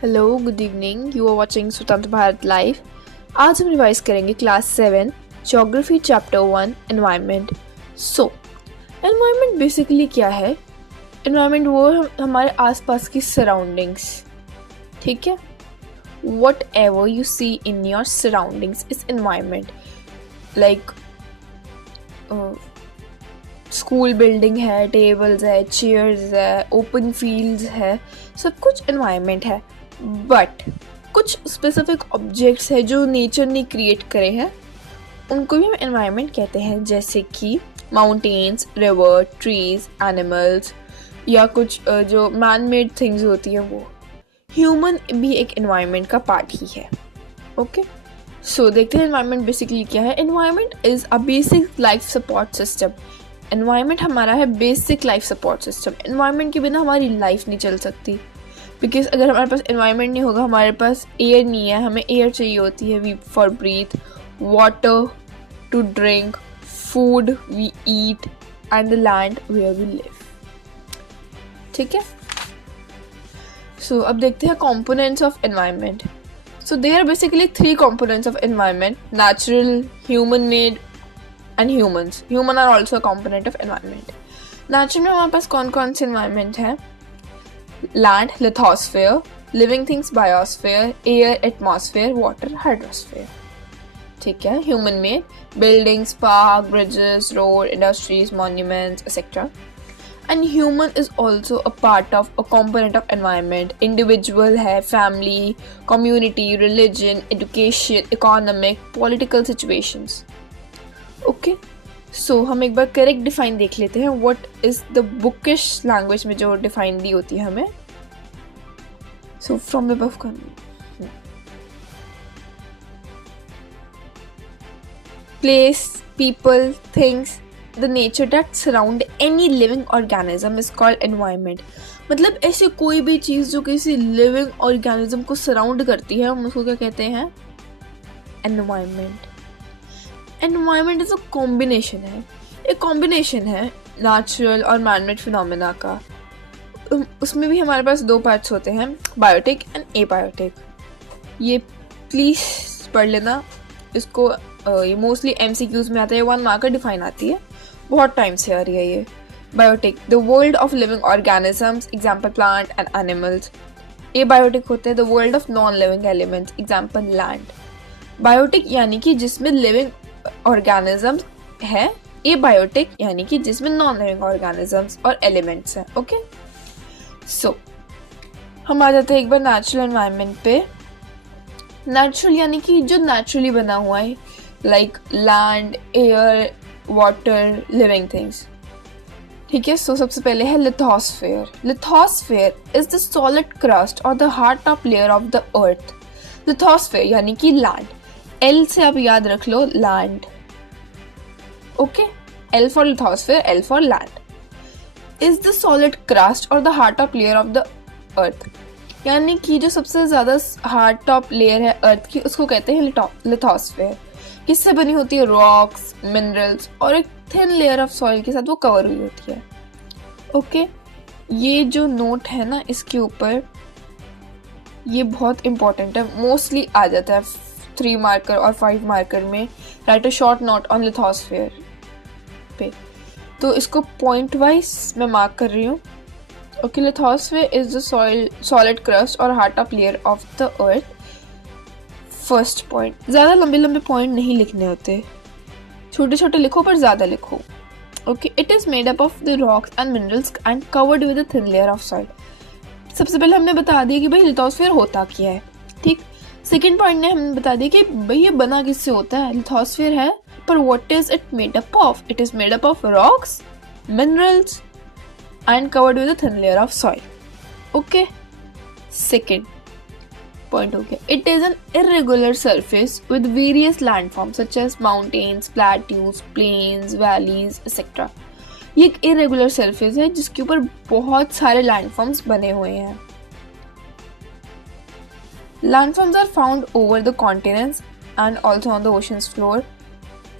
Hello good evening, you are watching Swatantra Bharat live. आज हम revise करेंगे class 7 geography chapter 1 environment. So environment basically क्या है? एनवायरनमेंट वो हमारे आसपास की सराउंडिंग्स, ठीक है। Whatever you see in your surroundings is environment. Like school building है, टेबल्स है, चेयर्स है, ओपन फील्ड्स है, सब कुछ एनवायरनमेंट है। बट कुछ स्पेसिफिक ऑब्जेक्ट्स है जो नेचर ने क्रिएट करे हैं, उनको भी हम एनवायरनमेंट कहते हैं, जैसे कि माउंटेन्स, रिवर, ट्रीज, एनिमल्स, या कुछ जो मैन मेड थिंग्स होती है वो। ह्यूमन भी एक एनवायरनमेंट का पार्ट ही है। ओके, सो देखते हैं एनवायरनमेंट बेसिकली क्या है। Environment is a basic life support system. Environment हमारा है basic life support system. Environment के बिना हमारी लाइफ नहीं चल सकती, बिकॉज अगर हमारे पास एनवायरनमेंट नहीं होगा, हमारे पास एयर नहीं है, हमें एयर चाहिए होती है we for breath, water to drink, food we eat, and the land where we live. ठीक है, सो अब देखते हैं components of environment. So there are basically three components of environment: natural, human-made, and humans. Human are also a component of environment. Natural में हमारे पास कौन कौन से environment है? Land, lithosphere; living things, biosphere; air, atmosphere; water, hydrosphere. ठीक है. Human made: buildings, park, bridges, road, industries, monuments, etc. And human is also a part of a component of environment. Individual है, family, community, religion, education, economic, political situations. Okay, so हम एक बार correct define देख लेते हैं. What is the bookish language में जो define दी होती है हमें. So from the above place, people, things, the nature that surround any living organism is called environment. मतलब ऐसे कोई भी चीज़ जो किसी living organism को surround करती है, हम उसको क्या कहते हैं? Environment. Environment is a combination है, एक combination है natural और man-made phenomena का. उसमें भी हमारे पास दो parts होते हैं, biotic and abiotic. ये प्लीज़ पढ़ लेना इसको. ये मोस्टली MCQs में आता है, 1 मार्कर डिफाइन आती है, बहुत टाइम से आ रही है ये. Biotic, the world of living organisms, example plant and animals. Abiotic होते हैं the world of non living elements, example land. Biotic यानी कि जिसमें लिविंग ऑर्गेनिजम्स है, एबायोटिक यानी कि जिसमें नॉन लिविंग ऑर्गेनिजम्स और एलिमेंट्स हैं. ओके, सो हम आ जाते हैं एक बार नेचुरल एनवायरनमेंट पे. नेचुरल यानी कि जो नेचुरली बना हुआ है, like land, air, water, living things. ठीक है, सो सबसे पहले है lithosphere. Lithosphere is the solid crust और the hard top layer of the earth. Lithosphere यानी कि लैंड. एल से आप याद रख लो, land. Okay, L for lithosphere, L for land. Is the solid crust और the hard top layer of the earth, यानी कि जो सबसे ज्यादा हार्ड टॉप लेयर है अर्थ की, उसको कहते हैं लिथोस्फेयर. किससे बनी होती है? रॉक्स, मिनरल्स और एक थिन लेयर ऑफ सॉइल के साथ वो कवर हुई होती है. ओके, ये जो नोट है ना इसके ऊपर, ये बहुत इंपॉर्टेंट है, मोस्टली आ जाता है 3 मार्कर और 5 मार्कर में. Right a short note on lithosphere पे, तो इसको पॉइंट वाइज मैं मार्क कर रही हूँ. Okay, lithosphere is the solid crust और hard top layer of the earth. First point, ज़्यादा लंबे लंबे पॉइंट नहीं लिखने होते, छोटे छोटे लिखो पर ज़्यादा लिखो. Okay, it is made up of the rocks and minerals and covered with a thin layer of soil. सबसे पहले हमने बता दिया कि भाई लिथोस्फेयर होता क्या है. ठीक, सेकेंड पॉइंट ने हमें बता दिया कि भाई ये बना किससे होता है. लिथोस्फेयर है, पर what is it made up of? It is made up of rocks, minerals and covered with a thin layer of soil. Okay, second point हो गया. It is an irregular surface with various landforms such as mountains, plateaus, plains, valleys etcetera. ये एक irregular surface है जिसके ऊपर बहुत सारे landforms बने हुए हैं. Landforms are found over the continents and also on the oceans floor.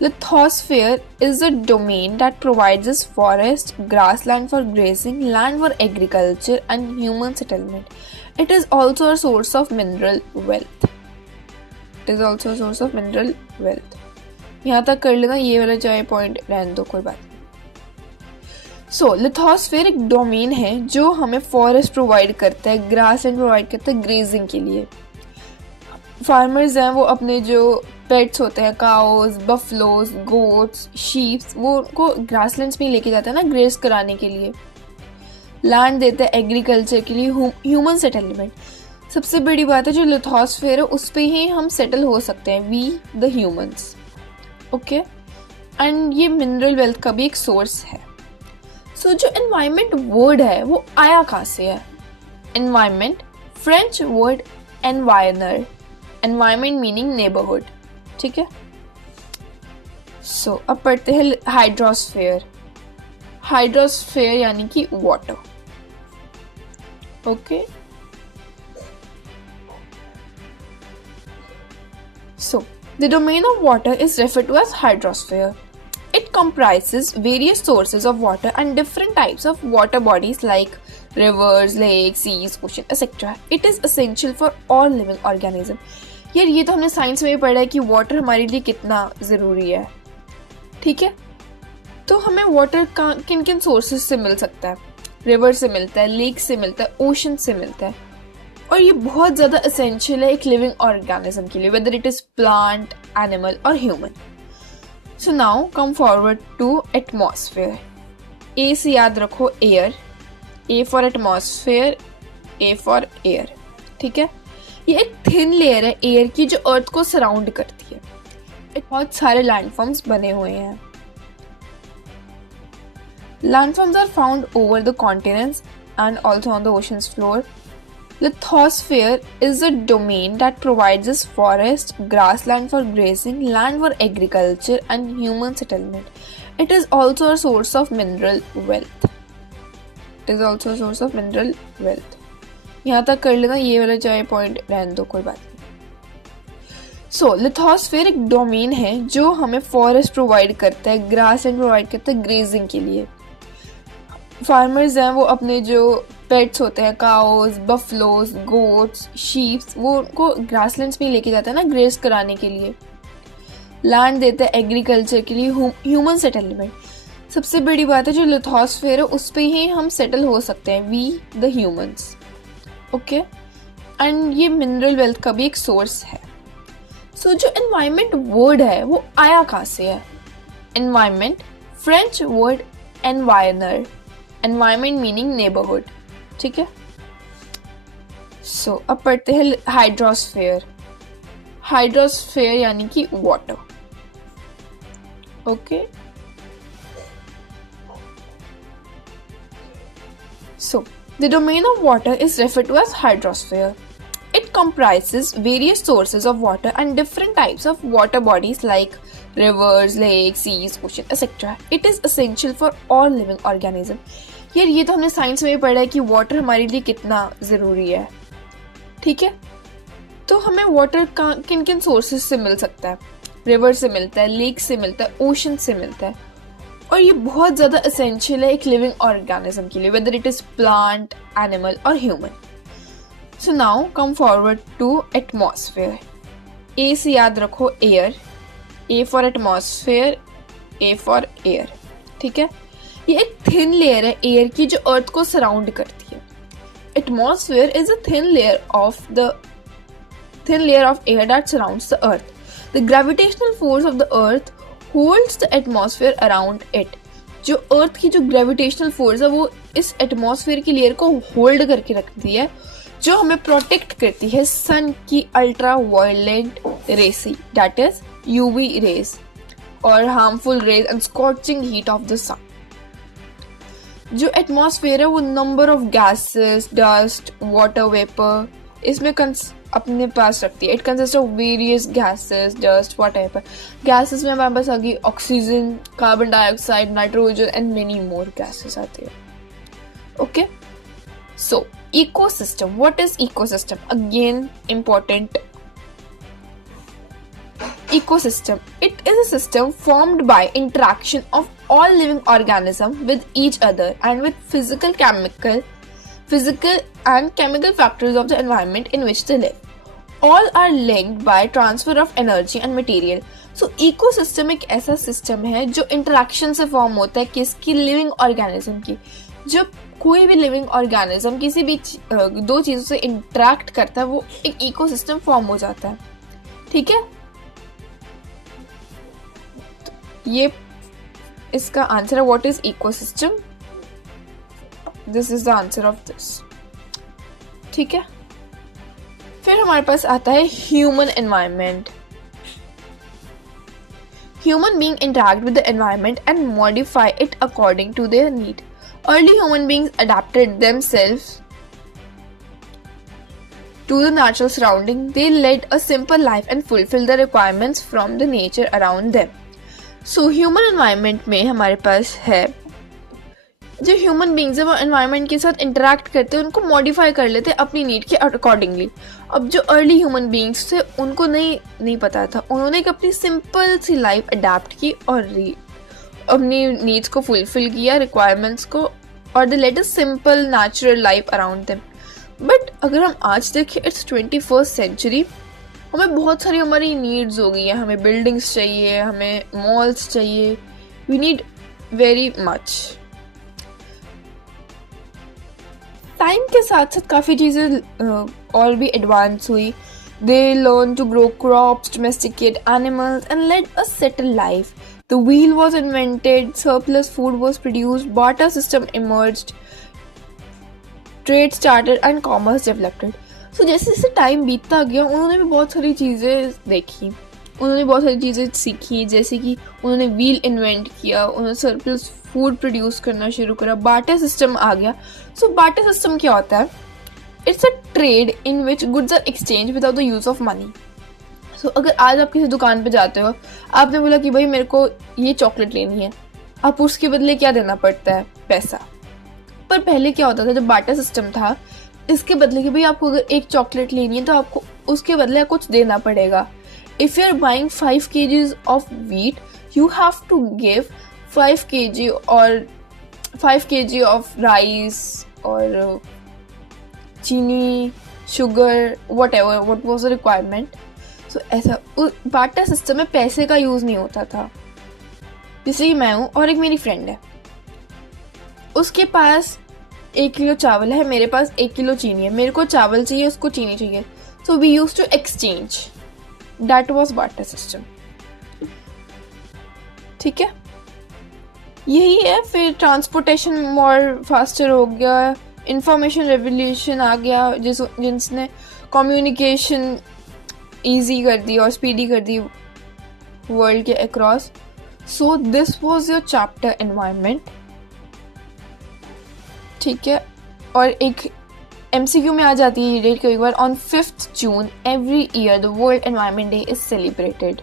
Lithosphere is a domain that provides us forest, grassland for grazing, land for agriculture and human settlement. It is also a source of mineral wealth. It is also a source of mineral wealth. यहाँ तक कर लेना, ये वाला चाहे point रहने दो, कोई बात नहीं. सो लिथोस्फेयर एक डोमेन है जो हमें फॉरेस्ट प्रोवाइड करता है, ग्रासलैंड प्रोवाइड करता है ग्रेजिंग के लिए. फार्मर्स हैं वो अपने जो पेट्स होते हैं, काउस, बफलोज, गोट्स, शीप्स, वो उनको ग्रासलैंड्स में लेके जाते हैं ना ग्रेज कराने के लिए. लैंड देते हैं एग्रीकल्चर के लिए, ह्यूमन सेटलमेंट. सबसे बड़ी बात है जो लिथोस्फेयर है उस पे ही हम सेटल हो सकते हैं, we the humans. Okay, and ये मिनरल वेल्थ का भी एक सोर्स है. सो जो एनवायरमेंट वर्ड है वो आया कहाँ से है? Environment, French word environner, environment meaning neighbourhood. ठीक है. सो अब पढ़ते हैं हाइड्रोस्फेयर. हाइड्रोस्फेयर यानी कि water. Okay, so the domain of water is referred to as hydrosphere. It comprises various sources of water and different types of water bodies like rivers, lakes, seas, ocean, etc. It is essential for all living organisms. यार ये तो हमने science में भी पढ़ा है कि water हमारे लिए कितना ज़रूरी है. ठीक है, तो हमें वाटर किन किन सोर्सेज से मिल सकता है? रिवर से मिलता है, लेक से मिलता है, ओशन से मिलता है. और ये बहुत ज़्यादा एसेंशियल है एक लिविंग ऑर्गेनिज्म के लिए, whether it is plant, animal और human. So now come forward to atmosphere. A से याद रखो air, A for atmosphere, A for air. ठीक है, ये एक थिन लेयर है एयर की जो अर्थ को सराउंड करती है. बहुत सारे लैंडफॉर्म्स बने हुए हैं. Landforms are found over the continents and also on the ocean's floor. Lithosphere is a domain that provides us forest, grassland for grazing, land for agriculture, and human settlement. It is also a source of mineral wealth. It is also a source of mineral wealth. यहाँ तक कर लेना, ये वाला चाहे point रहने दो, कोई बात नहीं. सो लिथोस्फेयर एक डोमेन है जो हमें फॉरेस्ट प्रोवाइड करता है, ग्रासलैंड प्रोवाइड करता है ग्रेजिंग के लिए. फार्मर्स हैं वो अपने जो पेट्स होते हैं, काउस, बफलोज, गोट्स, शीप्स, वो उनको ग्रासलैंड्स में लेके जाते हैं ना ग्रेज कराने के लिए. लैंड देते हैं एग्रीकल्चर के लिए, ह्यूमन सेटलमेंट. सबसे बड़ी बात है जो लिथोस्फेयर है उस पे ही हम सेटल हो सकते हैं, we the humans. Okay, and ये मिनरल वेल्थ का भी एक सोर्स है. सो जो एनवायरमेंट वर्ड है वो आया कहाँ से है? Environment, French word environner, environment meaning neighbourhood. ठीक है. सो अब पढ़ते हैं हाइड्रोस्फेयर. हाइड्रोस्फेयर यानी कि water. Okay, so the domain of water is referred to as hydrosphere. It comprises various sources of water and different types of water bodies like rivers, lakes, seas, ocean, etc. It is essential for all living organisms. यार ये तो हमने science में भी पढ़ा है कि water हमारे लिए कितना ज़रूरी है. ठीक है, तो हमें वाटर किन किन सोर्सेज से मिल सकता है? रिवर से मिलता है, लेक से मिलता है, ओशन से मिलता है. और ये बहुत ज़्यादा एसेंशियल है एक लिविंग ऑर्गेनिज्म के लिए, whether it is plant, animal और human. So now come forward to atmosphere. A से याद रखो air, A for atmosphere, A for air. ठीक है, ये एक थिन लेयर है एयर की जो अर्थ को सराउंड करती है. Atmosphere is a thin layer of air that surrounds the earth. The gravitational force of the earth holds the atmosphere around it. जो अर्थ की जो ग्रेविटेशनल फोर्स है वो इस एटमॉस्फेयर की लेयर को होल्ड करके रखती है, जो हमें प्रोटेक्ट करती है सन की अल्ट्रा वायलेंट रे से, दैट इज यूवी रेज और harmful rays and scorching heat of the sun. जो एटमॉस्फेयर है वो number of gases, dust, water vapour इसमें अपने पास रखती है. It consist of various gases, dust, water. Gases में हमारे पास आ गई oxygen, carbon dioxide, nitrogen and many more gases आती है. Okay, so ecosystem. What is ecosystem? Again, important. Ecosystem. It is a system formed by interaction of all living organisms with each other and with physical, chemical, physical and chemical factors of the environment in which they live. All are linked by transfer of energy and material. So ecosystem एक ऐसा system है जो interaction से form होता है किसकी, living organism की. जब कोई भी लिविंग ऑर्गेनिज्म किसी भी दो चीजों से इंटरेक्ट करता है वो एक इकोसिस्टम फॉर्म हो जाता है. ठीक है, तो ये इसका आंसर है. What is ecosystem? This is the answer of this. ठीक है, फिर हमारे पास आता है human environment. Human beings interact with the environment and modify it according to their need. Early human beings adapted themselves to the natural surrounding. They led a simple life and fulfilled the requirements from the nature around them. So human environment में हमारे पास है जो human beings है वो environment के साथ interact करते हैं, उनको मॉडिफाई कर लेते हैं अपनी नीड के अकॉर्डिंगली. अब जो अर्ली ह्यूमन बींग्स थे उनको नहीं पता था, उन्होंने एक अपनी सिंपल सी लाइफ अडेप्ट की और अपनी नीड्स को फुलफिल किया, रिक्वायरमेंट्स को, और they led a simple natural life around them. But अगर हम आज देखें, इट्स 21st सेंचुरी, हमें बहुत सारी हमारी नीड्स हो गई हैं. हमें बिल्डिंग्स चाहिए, हमें मॉल्स चाहिए, we need very much. Time के साथ साथ काफ़ी चीज़ें और भी एडवांस हुई. They learn to grow crops, domesticate animals and led a settle life. The wheel was invented, surplus food was produced, barter system emerged, trade started and commerce developed. So जैसे जैसे टाइम बीतता गया उन्होंने भी बहुत सारी चीज़ें देखी, उन्होंने बहुत सारी चीज़ें सीखी. जैसे कि उन्होंने व्हील इन्वेंट किया, उन्होंने सरप्लस फूड प्रोड्यूस करना शुरू करा, बार्टर सिस्टम आ गया. सो बार्टर सिस्टम क्या होता है? It's a trade in which goods are exchange without the use of money. So अगर आज आप किसी दुकान पे जाते हो, आपने बोला कि भाई मेरे को ये चॉकलेट लेनी है, आप उसके बदले क्या देना पड़ता है? पैसा. पर पहले क्या होता था जब बार्टर सिस्टम था, इसके बदले कि भाई आपको अगर एक चॉकलेट लेनी है तो आपको उसके बदले कुछ देना पड़ेगा. If you are buying 5 kgs of wheat, you have to give 5 kg और 5 kg ऑफ राइस और चीनी, sugar, whatever what was the requirement. So ऐसा बार्टर सिस्टम में पैसे का यूज़ नहीं होता था. जैसे कि मैं हूँ और एक मेरी फ्रेंड है, उसके पास 1 किलो चावल है, मेरे पास 1 किलो चीनी है. मेरे को चावल चाहिए, उसको चीनी चाहिए. So we use to exchange. That was barter system. ठीक है, यही है. फिर ट्रांसपोर्टेशन मोर फास्टर हो गया, इंफॉर्मेशन रेवोल्यूशन आ गया जिसने कम्युनिकेशन इजी कर दी और स्पीडी कर दी वर्ल्ड के across. So this was your chapter environment. ठीक है, और एक MCQ में आ जाती है ये डेट कई बार. On 5th June every year the World Environment Day is celebrated.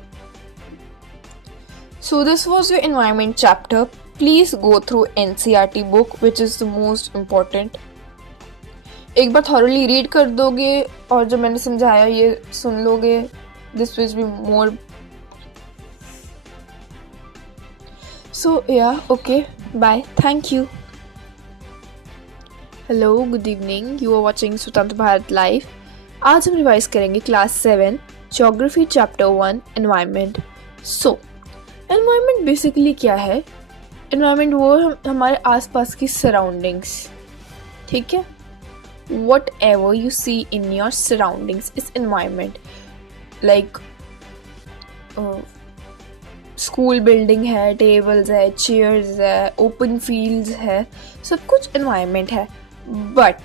So this was your environment chapter. Please go through NCERT book which is the most important. एक बार thoroughly read कर दोगे और जो मैंने समझाया ये सुन लोगे. This will be more. So yeah, okay, bye, thank you. Hello, good evening. You are watching Swatantra Bharat live. आज हम रिवाइज करेंगे class 7 geography chapter 1 environment. So environment basically क्या है? एनवायरनमेंट वो हमारे आसपास की सराउंडिंग्स. ठीक है, whatever you see in your surroundings is environment. Like school building है, टेबल्स है, चेयर्स है, ओपन फील्ड्स है, सब कुछ एनवायरनमेंट है. बट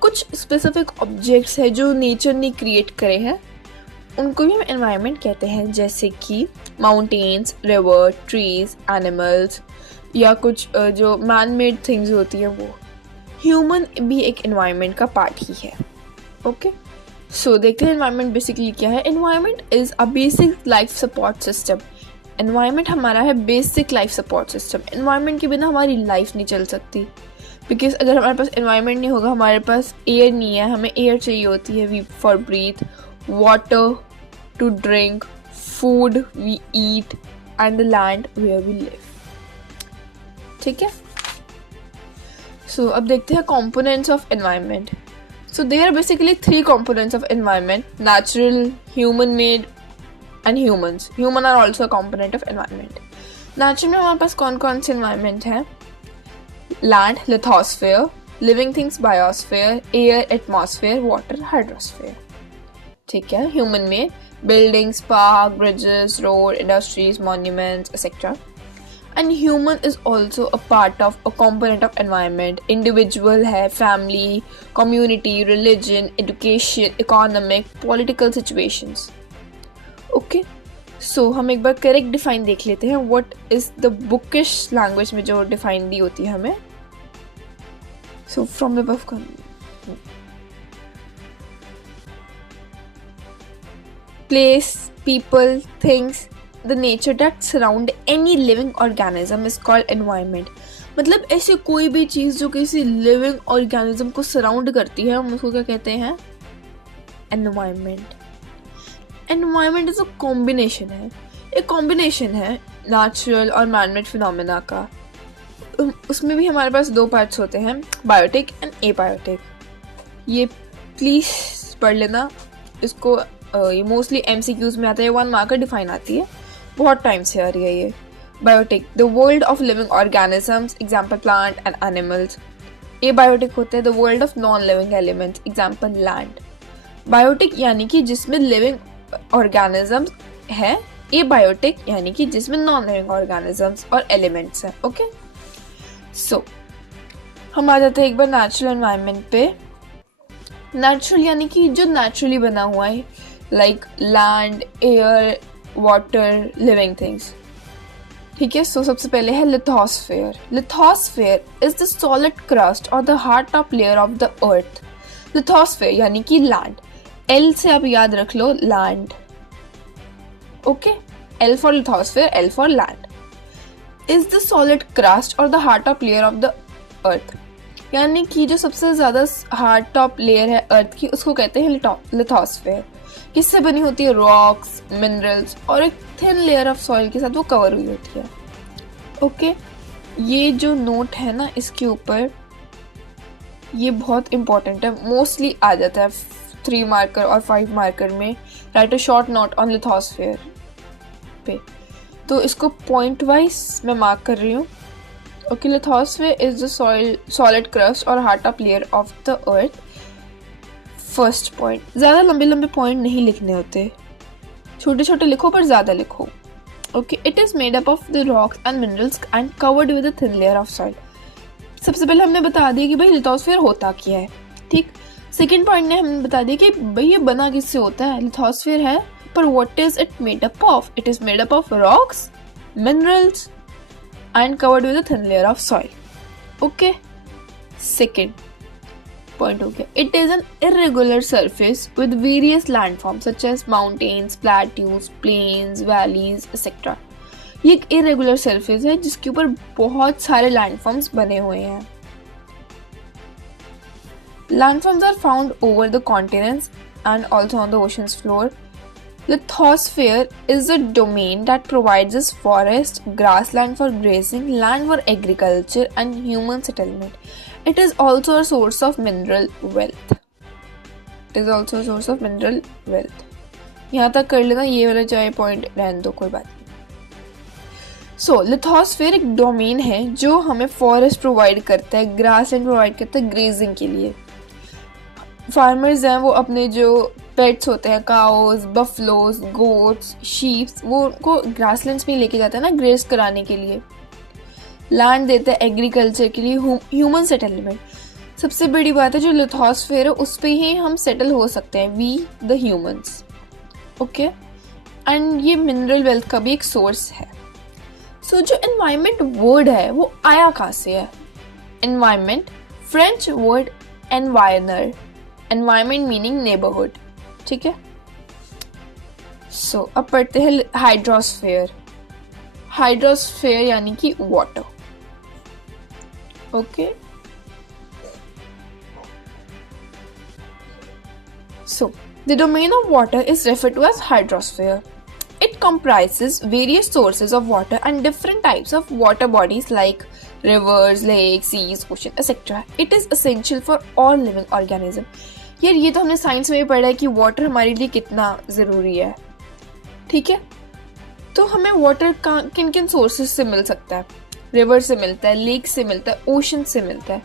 कुछ स्पेसिफिक ऑब्जेक्ट्स है जो नेचर ने क्रिएट करे हैं, उनको भी हम एनवायरनमेंट कहते हैं. जैसे कि माउंटेन्स, रिवर, ट्रीज, एनिमल्स, या कुछ जो मैन मेड थिंग्स होती है वो. ह्यूमन भी एक एनवायरनमेंट का पार्ट ही है. ओके, सो देखते हैं एनवायरनमेंट बेसिकली क्या है. Environment is a basic life support system. Environment हमारा है basic life support system. Environment के बिना हमारी लाइफ नहीं चल सकती. बिकॉज अगर हमारे पास एनवायरनमेंट नहीं होगा, हमारे पास एयर नहीं है, हमें एयर चाहिए होती है we for breath, water to drink, food we eat and the land where we live. ठीक है, सो अब देखते हैं components of environment. So there are basically three components of environment: natural, human made and humans. Human are also a component of environment. Natural में हमारे पास कौन कौन से environment है? Land, lithosphere, living things, biosphere, air, atmosphere, water, hydrosphere. ठीक है. Human made, buildings, park, bridges, road, industries, monuments, etc. And human is also a part of a component of environment. Individual है, family, community, religion, education, economic, political situations. Okay. So हम एक बार correct define देख लेते हैं. What is the bookish language में जो define दी होती है हमें. So from the above place, people, things, the nature that surround any living organism is called environment. मतलब ऐसे कोई भी चीज जो किसी लिविंग ऑर्गेनिज्म को सराउंड करती है हम उसको क्या कहते हैं? Environment. Environment is a combination है. एक कॉम्बिनेशन है नेचुरल और मैनमेड फिनोमेना का. उसमें भी हमारे पास दो पार्ट्स होते हैं, बायोटिक एंड एबायोटिक. ये प्लीज पढ़ लेना. इसको ये मोस्टली एमसीक्यूज में आता है. 1 मार्कर डिफाइन आती है, बहुत टाइम से आ रही है ये. Biotic, the world of living organisms, example plant and animals. Abiotic होते हैं the world of non living elements, example land. Biotic यानी कि जिसमें लिविंग ऑर्गेनिजम्स है. एबायोटिक यानी कि जिसमें नॉन लिविंग ऑर्गेनिजम्स और एलिमेंट्स हैं. ओके. सो हम आ जाते हैं एक बार नेचुरल एनवायरनमेंट पे. नेचुरल यानी कि जो नेचुरली बना हुआ है, like land, air, water, living things. ठीक है. सो सबसे पहले है lithosphere. Lithosphere is the solid crust और the hard top layer of the earth. Lithosphere यानी कि लैंड. एल से आप याद रख लो, land. Okay. L for lithosphere, L for land. Is the solid crust और the hard top layer of the earth. यानी कि जो सबसे ज्यादा हार्ड टॉप लेयर है अर्थ की उसको कहते हैं लिथोस्फेयर. किससे बनी होती है? रॉक्स, मिनरल्स और एक थिन लेयर ऑफ सॉइल के साथ वो कवर हुई होती है. ओके. ये जो नोट है ना इसके ऊपर, ये बहुत इंपॉर्टेंट है. मोस्टली आ जाता है 3 मार्कर और 5 मार्कर में. Right a short note on lithosphere पे. तो इसको पॉइंट वाइज मैं मार्क कर रही हूँ. Okay. Lithosphere is the solid crust और hard top layer of the earth. First point. ज़्यादा लंबे लंबे पॉइंट नहीं लिखने होते, छोटे छोटे लिखो पर ज़्यादा लिखो. Okay. It is made up of the rocks and minerals and covered with a thin layer of soil. सबसे पहले हमने बता दिया कि भाई लिथोस्फेयर होता क्या है. ठीक. सेकेंड पॉइंट ने हमें बता दिया कि भाई ये बना किससे होता है. लिथोस्फेयर है, पर what is it made up of? It is made up of rocks, minerals and covered with a thin layer of soil. Okay. Second point हो गया. It is an irregular surface with various landforms such as mountains, plateaus, plains, valleys etcetera. ये एक irregular surface है जिसके ऊपर बहुत सारे landforms बने हुए हैं. Landforms are found over the continents and also on the oceans floor. Lithosphere is a domain that provides us forest, grassland for grazing, land for agriculture and human settlement. It is also a source of mineral wealth. यहाँ तक कर लेना. ये वाला चाहे point रहने दो, कोई बात नहीं. सो लिथोस्फेयर एक डोमेन है जो हमें फॉरेस्ट प्रोवाइड करता है, ग्रासलैंड प्रोवाइड करता है ग्रेजिंग के लिए. फार्मर्स हैं वो अपने जो पेट्स होते हैं, काउज, बफलोज, गोट्स, शीप्स, वो उनको ग्रासलैंड्स में लेके जाते हैं ना ग्रेस कराने के लिए. लैंड देते हैं एग्रीकल्चर के लिए. ह्यूमन सेटलमेंट सबसे बड़ी बात है. जो लिथोस्फेयर है उस पर ही हम सेटल हो सकते हैं, we the humans. Okay. And ये मिनरल वेल्थ का भी एक सोर्स है. सो जो एनवायरमेंट वर्ड है वो आया कहाँ से है? Environment French word environner, environment meaning neighbourhood. ठीक है. सो अब पढ़ते हैं हाइड्रोस्फेयर. हाइड्रोस्फेयर यानी कि water. Okay. So the domain of water is referred to as hydrosphere. It comprises various sources of water and different types of water bodies like rivers, lakes, seas, ocean, etc. It is essential for all living organism. यार ये तो हमने science में भी पढ़ा है कि water हमारे लिए कितना ज़रूरी है, ठीक है। तो हमें वाटर किन किन सोर्सेज से मिल सकता है? रिवर से मिलता है, लेक से मिलता है, ओशन से मिलता है,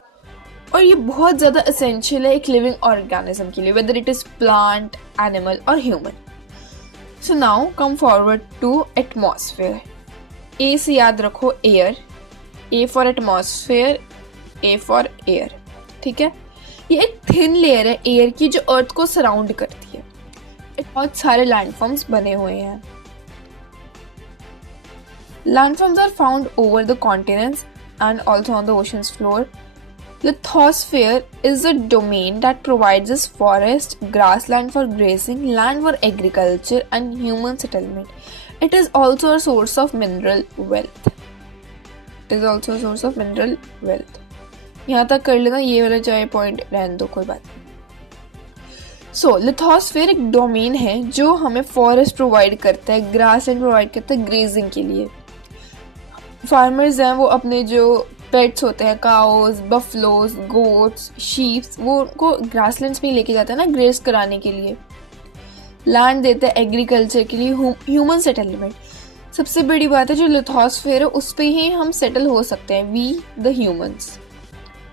और ये बहुत ज़्यादा एसेंशियल है एक लिविंग ऑर्गेनिज्म के लिए, whether it is plant, animal और human. So now come forward to atmosphere. A से याद रखो air, A for atmosphere, A for air, ठीक है। ये एक थिन लेयर है एयर की जो अर्थ को सराउंड करती है। बहुत सारे लैंडफॉर्म्स बने हुए हैं। Landforms are found over the continents and also on the ocean's floor. Lithosphere is a domain that provides us forest, grassland for grazing, land for agriculture and human settlement. It is also a source of mineral wealth. यहाँ तक कर लेना, ये वाला चाहे point रहने दो, कोई बात नहीं। सो लिथोस्फेयर एक डोमेन है जो हमें फॉरेस्ट प्रोवाइड करता है, ग्रासलैंड प्रोवाइड करता है ग्रेजिंग के लिए। फार्मर्स हैं वो अपने जो पेट्स होते हैं, काउज, बफलोज, गोट्स, शीप्स, वो उनको ग्रासलैंड्स में लेके जाते हैं ना ग्रेस कराने के लिए। लैंड देते हैं एग्रीकल्चर के लिए, ह्यूमन सेटलमेंट। सबसे बड़ी बात है जो लिथोस्फेयर है उस पे ही हम सेटल हो सकते हैं, we the humans,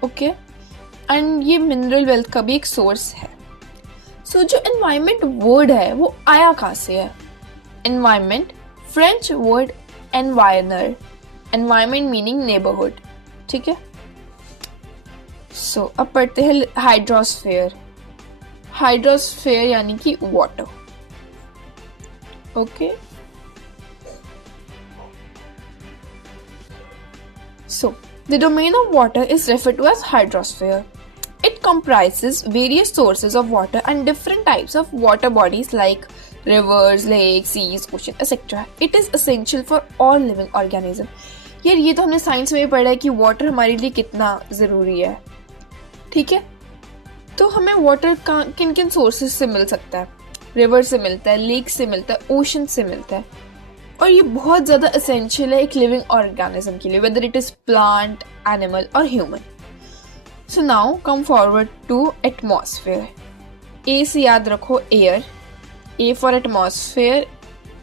okay. And ये मिनरल वेल्थ का भी एक सोर्स है। सो जो एनवायरमेंट वर्ड है वो आया कहाँ से है? Environment French word environner, environment meaning neighbourhood, ठीक है। सो अब पढ़ते हैं हाइड्रोस्फेयर। हाइड्रोस्फेयर यानी कि water, okay. So the domain of water is referred to as hydrosphere. It comprises various sources of water and different types of water bodies like rivers, lakes, seas, ocean, etc. It is essential for all living organism. यार ये तो हमने science में भी पढ़ा है कि water हमारे लिए कितना ज़रूरी है, ठीक है। तो हमें वाटर किन किन सोर्सेज से मिल सकता है? रिवर से मिलता है, लेक से मिलता है, ओशन से मिलता है, और ये बहुत ज़्यादा एसेंशियल है एक लिविंग ऑर्गेनिज्म के लिए, whether it is plant, animal और human. So now come forward to atmosphere. A से याद रखो air, A for atmosphere,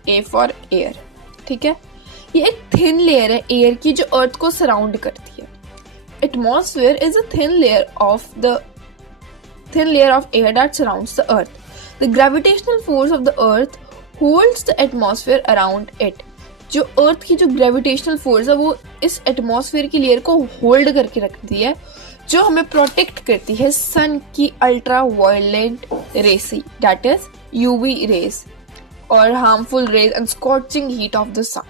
A for air, ठीक है। ये एक थिन लेयर है एयर की जो अर्थ को सराउंड करती है। Atmosphere is a thin layer of air that surrounds the earth. The gravitational force of the earth holds the atmosphere around it. जो अर्थ की जो ग्रेविटेशनल फोर्स है वो इस एटमॉस्फेयर की लेयर को होल्ड करके रखती है, जो हमें प्रोटेक्ट करती है सन की अल्ट्रा वायलेंट रे से, दैट इज यूवी रेज और harmful rays and scorching heat of the sun.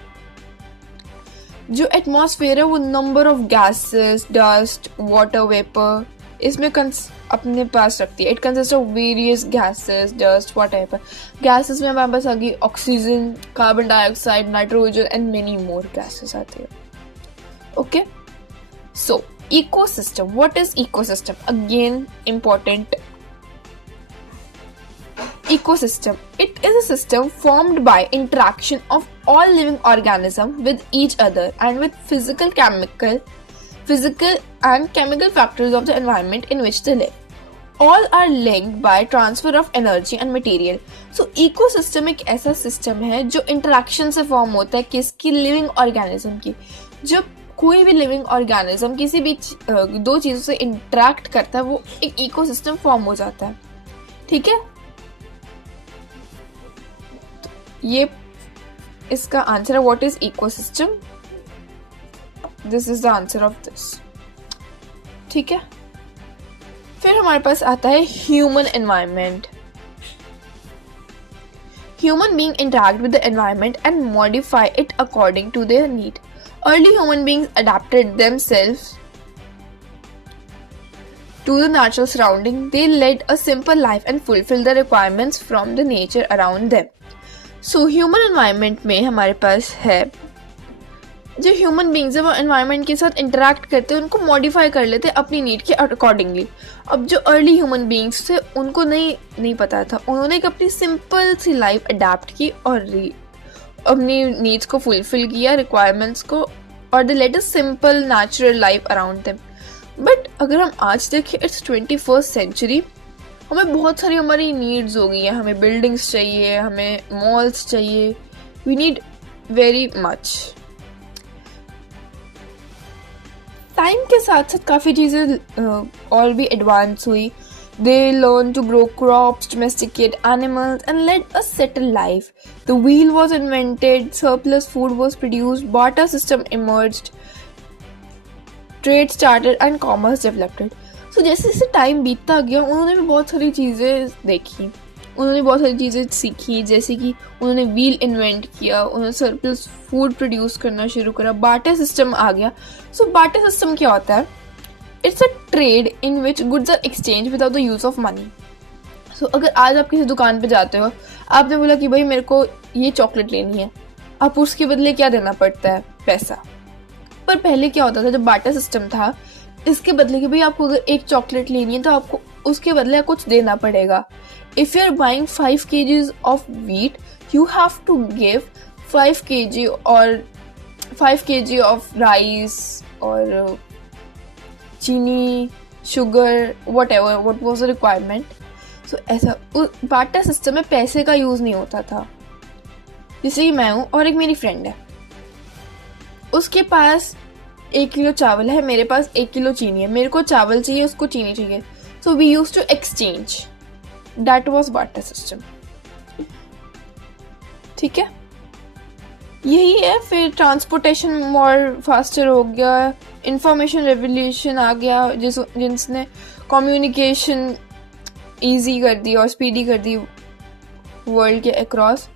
जो एटमॉस्फेयर है वो number of gases, dust, water vapour इसमें अपने पास रखती है. It consist of various gases, dust, water. Gases में हमारे पास आ गई oxygen, carbon dioxide, nitrogen and many more gases आती है. Okay, so ecosystem. What is ecosystem? Again, important. Ecosystem. It is a system formed by interaction of all living organisms with each other and with physical and chemical factors of the environment in which they live. All are linked by transfer of energy and material. So ecosystem एक ऐसा system है जो interaction से form होता है किसकी? living organism की. जब कोई भी लिविंग ऑर्गेनिज्म किसी भी दो चीजों से इंटरेक्ट करता है वो एक इकोसिस्टम फॉर्म हो जाता है. ठीक है, तो ये इसका आंसर है. What is ecosystem? This is the answer of this. ठीक है, फिर हमारे पास आता है human environment. Human being interact with the environment and modify it according to their need. Early human beings adapted themselves to the natural surrounding. They led a simple life and fulfilled the requirements from the nature around them. So human environment में हमारे पास है जो human beings है वो environment के साथ interact करते हैं, उनको मॉडिफाई कर लेते हैं अपनी नीड के अकॉर्डिंगली. अब जो अर्ली ह्यूमन बींग्स थे उनको नहीं पता था, उन्होंने एक अपनी सिंपल सी लाइफ अडेप्ट की और अपनी नीड्स को फुलफिल किया, रिक्वायरमेंट्स को, or they led a simple natural life around them. But अगर हम आज देखें, it's 21st century, हमें बहुत सारी हमारी नीड्स हो गई हैं. हमें बिल्डिंग्स चाहिए, हमें मॉल्स चाहिए, we need very much. Time के साथ साथ काफ़ी चीज़ें और भी एडवांस हुई. They learned to grow crops, domesticate animals, and led a settled life. The wheel was invented, surplus food was produced, barter system emerged, trade started, and commerce developed. So जैसे जैसे टाइम बीतता गया, उन्होंने भी बहुत सारी चीज़ें देखी, उन्होंने बहुत सारी चीज़ें सीखी. जैसे कि उन्होंने व्हील इन्वेंट किया, उन्होंने सरप्लस फूड प्रोड्यूस करना शुरू करा, बार्टर सिस्टम आ गया. सो बार्टर सिस्टम क्या होता है? It's a trade in which goods are exchange without the use of money. So अगर आज आप किसी दुकान पे जाते हो, आपने बोला कि भाई मेरे को ये चॉकलेट लेनी है, आप उसके बदले क्या देना पड़ता है? पैसा. पर पहले क्या होता था, जब बार्टर सिस्टम था, इसके बदले कि भाई आपको अगर एक चॉकलेट लेनी है तो आपको उसके बदले कुछ देना पड़ेगा. If you are buying 5 kgs of wheat, you have to give 5 kg और 5 kg ऑफ राइस और चीनी, sugar, whatever what was the requirement. So ऐसा बार्टर सिस्टम में पैसे का यूज़ नहीं होता था. जैसे कि मैं हूँ और एक मेरी फ्रेंड है, उसके पास 1 किलो चावल है, मेरे पास 1 किलो चीनी है. मेरे को चावल चाहिए, उसको चीनी चाहिए. So we use to exchange. That was barter system. ठीक है, यही है. फिर ट्रांसपोर्टेशन मोर फास्टर हो गया, इंफॉर्मेशन रेवोल्यूशन आ गया, जिसने कम्युनिकेशन ईजी कर दी और स्पीडी कर दी वर्ल्ड के across.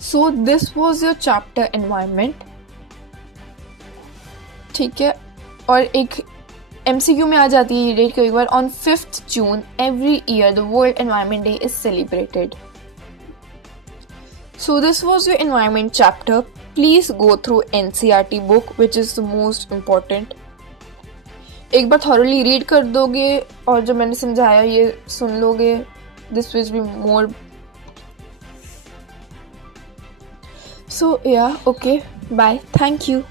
So this was your chapter environment. ठीक है, और एक MCQ में आ जाती है ये डेट कई बार. On 5th June every year the World Environment Day is celebrated. So this was your environment chapter. Please go through NCERT book, which is the most important. एक बार thoroughly read कर दोगे और जो मैंने समझाया ये सुन लोगे, this will be more. So yeah, okay, bye, thank you.